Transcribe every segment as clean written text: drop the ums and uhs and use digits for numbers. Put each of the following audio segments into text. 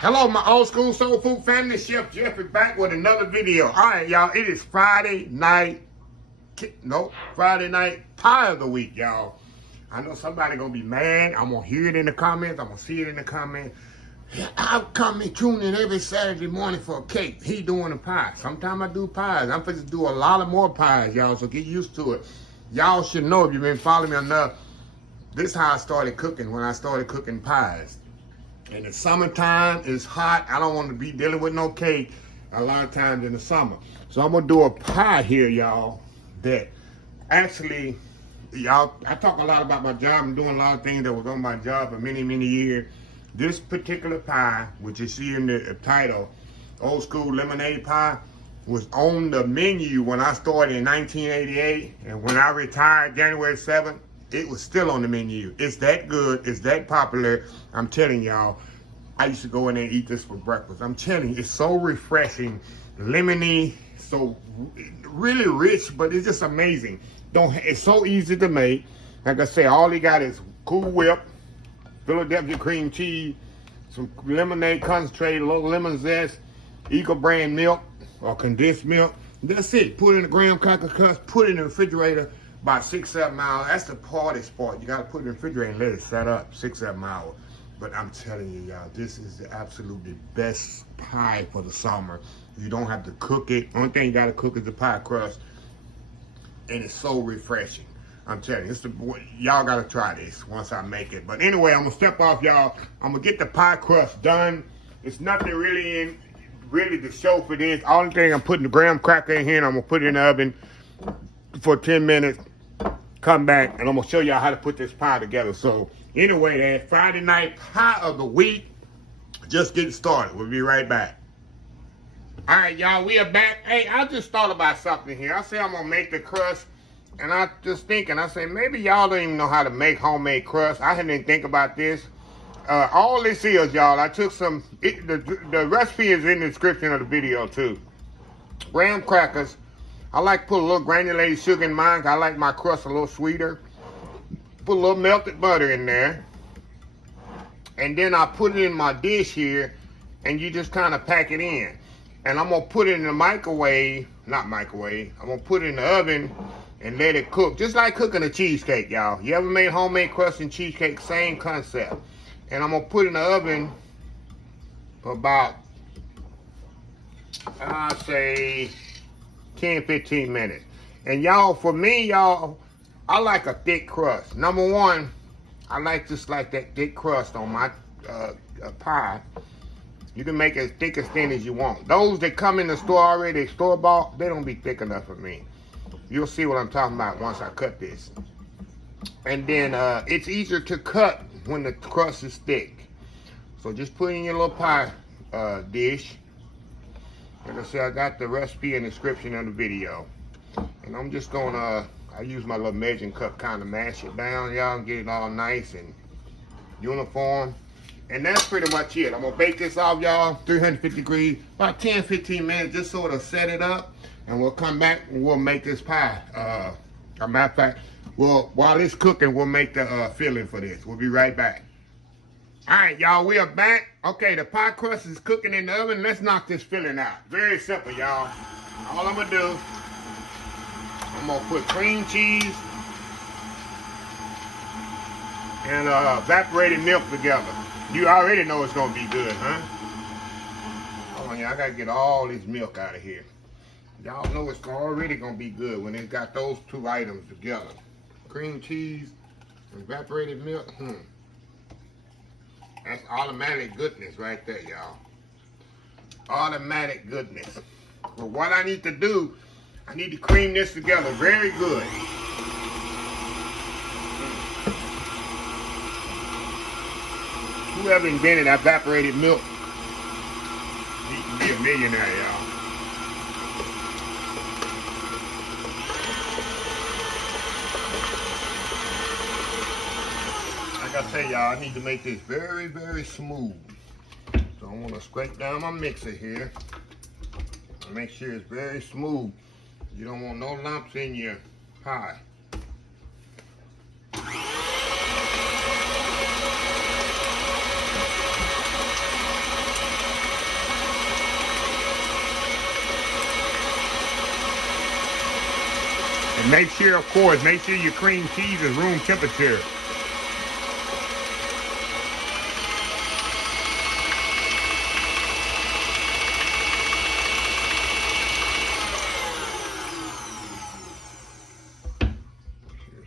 Hello, my old school soul food family. Chef Jeffrey back with another video. All right, y'all. It is Friday night. Friday night pie of the week, y'all. I know somebody gonna be mad. I'm gonna hear it in the comments. I'm gonna see it in the comments. I'll come and tune in every Saturday morning for a cake. He doing a pie. Sometimes I do pies. I'm supposed to do a lot of more pies, y'all. So get used to it. Y'all should know if you've been following me enough. This is how I started cooking when I started cooking pies. In the summertime, it's hot. I don't want to be dealing with no cake a lot of times in the summer. So I'm going to do a pie here, y'all, that actually, y'all, I talk a lot about my job. I'm doing a lot of things that was on my job for many, many years. This particular pie, which you see in the title, Old School Lemonade Pie, was on the menu when I started in 1988. And when I retired January 7th, it was still on the menu. It's that good. It's that popular. I'm telling y'all, I used to go in there and eat this for breakfast. I'm telling you, it's so refreshing, lemony, so really rich, but it's just amazing. It's so easy to make. Like I say, all you got is Cool Whip, Philadelphia cream cheese, some lemonade concentrate, a little lemon zest, Eco brand milk or condensed milk. That's it. Put it in the graham cracker cups, put it in the refrigerator about 6-7 hours. That's the party spot. You got to put it in the refrigerator and let it set up 6-7 hours. But I'm telling you, y'all, this is the absolutely best pie for the summer. You don't have to cook it. Only thing you got to cook is the pie crust. And it's so refreshing. I'm telling you, y'all got to try this once I make it. But anyway, I'm going to step off, y'all. I'm going to get the pie crust done. It's nothing really to show for this. Only thing, I'm putting the graham cracker in here and I'm going to put it in the oven for 10 minutes. Come back and I'm going to show y'all how to put this pie together. So anyway, that Friday night pie of the week, just getting started. We'll be right back. All right, y'all, we are back. Hey, I just thought about something here. I said I'm going to make the crust, and I just thinking, I said, maybe y'all don't even know how to make homemade crust. I didn't think about this. All this is, y'all, I took some, the recipe is in the description of the video, too. Graham crackers. I like to put a little granulated sugar in mine. I like my crust a little sweeter. Put a little melted butter in there. And then I put it in my dish here, and you just kind of pack it in. And I'm going to put it in the microwave, I'm going to put it in the oven and let it cook. Just like cooking a cheesecake, y'all. You ever made homemade crust and cheesecake? Same concept. And I'm going to put it in the oven for about, I'd say, 10-15 minutes. And y'all, for me, y'all, I like a thick crust. Number one, I like just like that thick crust on my pie. You can make it as thick as thin as you want. Those that come in the store already, store-bought, they don't be thick enough for me. You'll see what I'm talking about once I cut this. And then it's easier to cut when the crust is thick. So just put in your little pie dish. Like I said, I got the recipe and description in the video. And I'm just gonna, I use my little measuring cup, kind of mash it down, y'all, and get it all nice and uniform. And that's pretty much it. I'm gonna bake this off, y'all, 350 degrees, about 10-15 minutes, just sort of set it up. And we'll come back and we'll make this pie. As a matter of fact, while it's cooking, we'll make the filling for this. We'll be right back. All right, y'all, we are back. Okay, the pie crust is cooking in the oven. Let's knock this filling out. Very simple, y'all. All I'm gonna do, I'm gonna put cream cheese and evaporated milk together. You already know it's gonna be good, huh? Hold on, y'all, I gotta get all this milk out of here. Y'all know it's already gonna be good when it's got those two items together. Cream cheese, evaporated milk, That's automatic goodness right there, y'all. Automatic goodness. But what I need to do, I need to cream this together very good. Whoever invented evaporated milk needs to be a millionaire, y'all. Like I say, y'all, I need to make this very, very smooth. So I'm gonna scrape down my mixer here and make sure it's very smooth. You don't want no lumps in your pie. Make sure, of course, make sure your cream cheese is room temperature.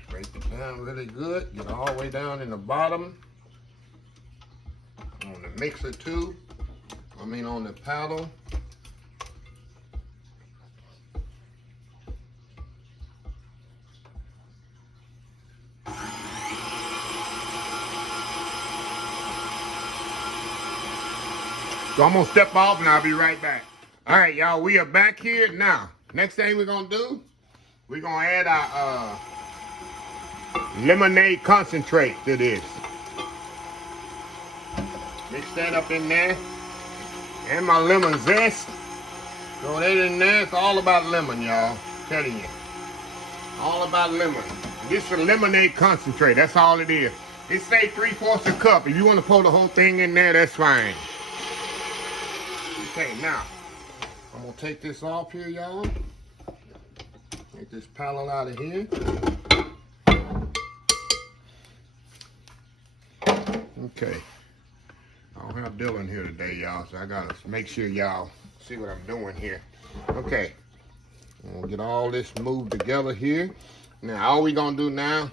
Scrape it down really good. Get all the way down in the bottom. On the mixer too. On the paddle. So I'm gonna step off and I'll be right back. All right, y'all, we are back here now. Next thing we're gonna do, we're gonna add our lemonade concentrate to this. Mix that up in there. And my lemon zest. Throw that in there. It's all about lemon, y'all. Telling you. All about lemon. This is a lemonade concentrate. That's all it is. It say 3/4 a cup. If you want to pour the whole thing in there, that's fine. Okay, now, I'm going to take this off here, y'all. Take this palette out of here. Okay. I don't have Dylan here today, y'all, so I got to make sure y'all see what I'm doing here. Okay. I'm going to get all this moved together here. Now, all we going to do now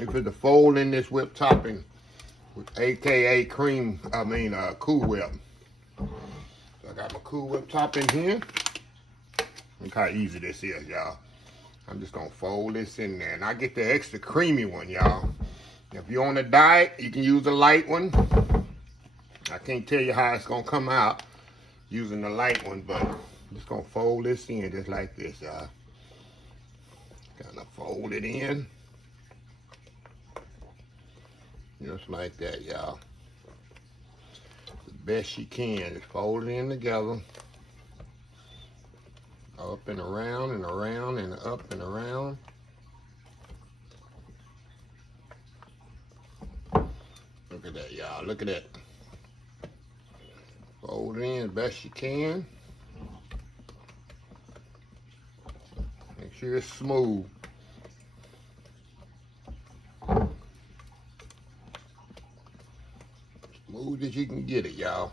is put the fold in this whipped topping, aka Cool Whip. So I got my Cool Whip topping here. Look how easy this is, y'all. I'm just going to fold this in there. And I get the extra creamy one, y'all. If you're on a diet, you can use the light one. I can't tell you how it's going to come out using the light one, but I'm just going to fold this in just like this, y'all. Kind of fold it in. Just like that, y'all. The best you can. Just fold it in together. Up and around and around and up and around. Look at that, y'all. Look at that. Fold it in as best you can. Make sure it's smooth. Smooth as you can get it, y'all.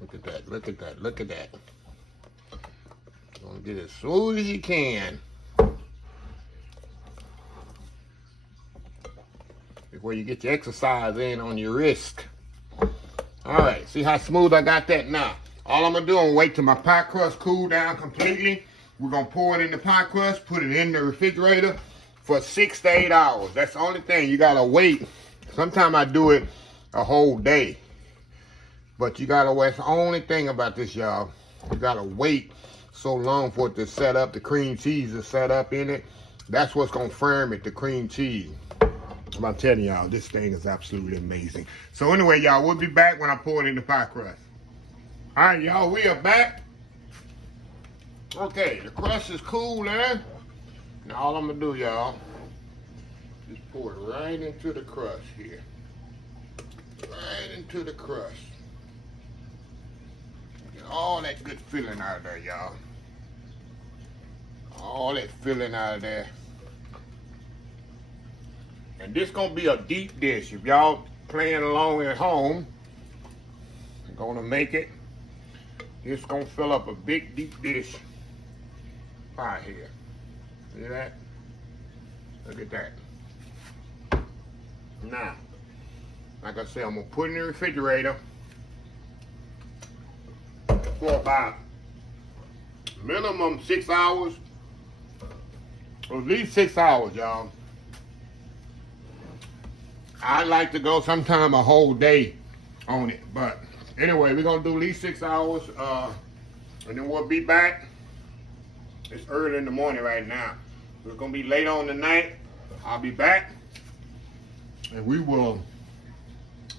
Look at that, look at that, look at that. Gonna get it as smooth as you can. Before you get your exercise in on your wrist. All right, see how smooth I got that now. All I'm gonna do is wait till my pie crust cool down completely. We're gonna pour it in the pie crust, put it in the refrigerator for 6 to 8 hours. That's the only thing. You gotta wait. Sometimes I do it a whole day. But you gotta wait. That's the only thing about this, y'all. You gotta wait so long for it to set up. The cream cheese is set up in it. That's what's gonna firm it, the cream cheese. I'm telling y'all, this thing is absolutely amazing. So anyway, y'all, we'll be back when I pour it in the pie crust. All right, y'all, we are back. Okay, the crust is cool there. Now all I'm gonna do, y'all, just pour it right into the crust here. Right into the crust. Get all that good filling out of there, y'all. All that filling out of there. And this gonna be a deep dish. If y'all playing along at home, I'm gonna make it. It's gonna fill up a big deep dish pie here. See that? Look at that. Now, like I said, I'm gonna put it in the refrigerator for about minimum 6 hours. At least 6 hours, y'all. I like to go sometime a whole day on it. But anyway, we're going to do at least 6 hours. And then we'll be back. It's early in the morning right now. It's going to be late on tonight. I'll be back. And we will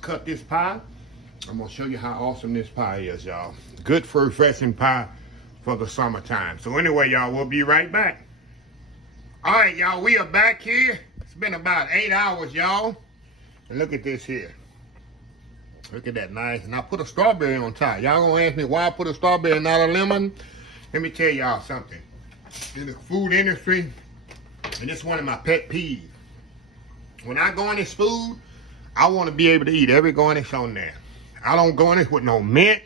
cut this pie. I'm going to show you how awesome this pie is, y'all. Good for refreshing pie for the summertime. So anyway, y'all, we'll be right back. All right, y'all, we are back here. It's been about 8 hours, y'all. And look at this here. Look at that, nice. And I put a strawberry on top. Y'all gonna ask me why I put a strawberry and not a lemon? Let me tell y'all something. In the food industry, and it's one of my pet peeves. When I garnish food, I want to be able to eat every garnish on there. I don't garnish with no mint.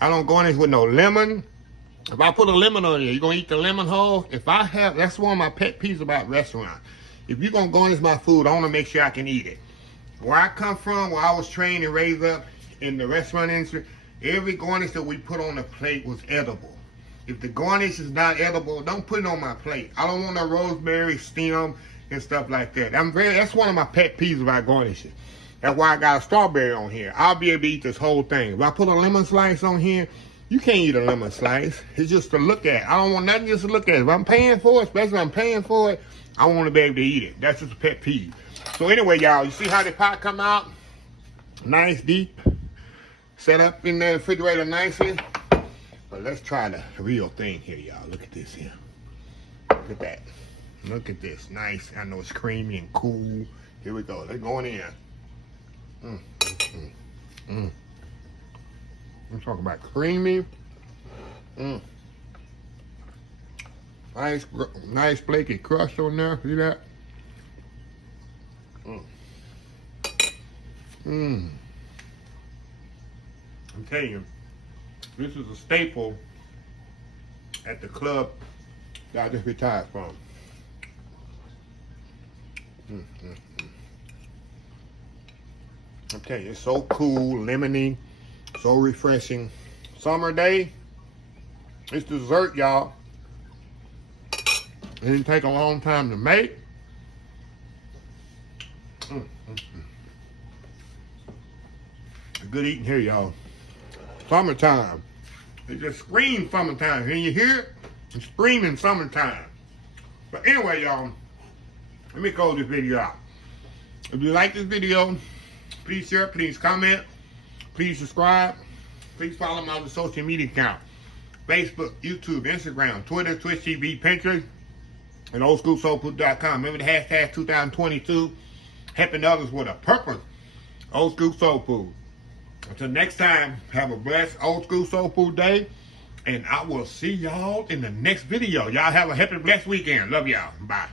I don't garnish with no lemon. If I put a lemon on there, you gonna eat the lemon whole? That's one of my pet peeves about restaurants. If you're gonna garnish my food, I wanna make sure I can eat it. Where I come from, where I was trained and raised up in the restaurant industry, every garnish that we put on the plate was edible. If the garnish is not edible, don't put it on my plate. I don't want no rosemary, stem, and stuff like that. That's one of my pet peeves about garnishing. That's why I got a strawberry on here. I'll be able to eat this whole thing. If I put a lemon slice on here, you can't eat a lemon slice. It's just to look at. I don't want nothing just to look at. If I'm paying for it, especially if I'm paying for it, I want to be able to eat it. That's just a pet peeve. So anyway, y'all, you see how the pot come out? Nice, deep. Set up in the refrigerator nicely. But let's try the real thing here, y'all. Look at this here. Look at that. Look at this. Nice. I know it's creamy and cool. Here we go. They're going in. I'm talking about creamy. Nice flaky crust on there. See that? I'm telling you, this is a staple at the club that I just retired from. I'm telling you, it's so cool, lemony, so refreshing. Summer day, it's dessert, y'all. It didn't take a long time to make. Good eating here, y'all. Summertime. It just screams summertime. Can you hear it? It's screaming summertime. But anyway, y'all, let me close this video out. If you like this video, please share, please comment, please subscribe. Please follow my other social media account. Facebook, YouTube, Instagram, Twitter, Twitch TV, Pinterest, and oldschoolsoulfood.com. Remember the hashtag 2022, helping others with a purpose. Old School Soul Food. Until next time, have a blessed Old School Soul Food day, and I will see y'all in the next video. Y'all have a happy, blessed weekend. Love y'all. Bye.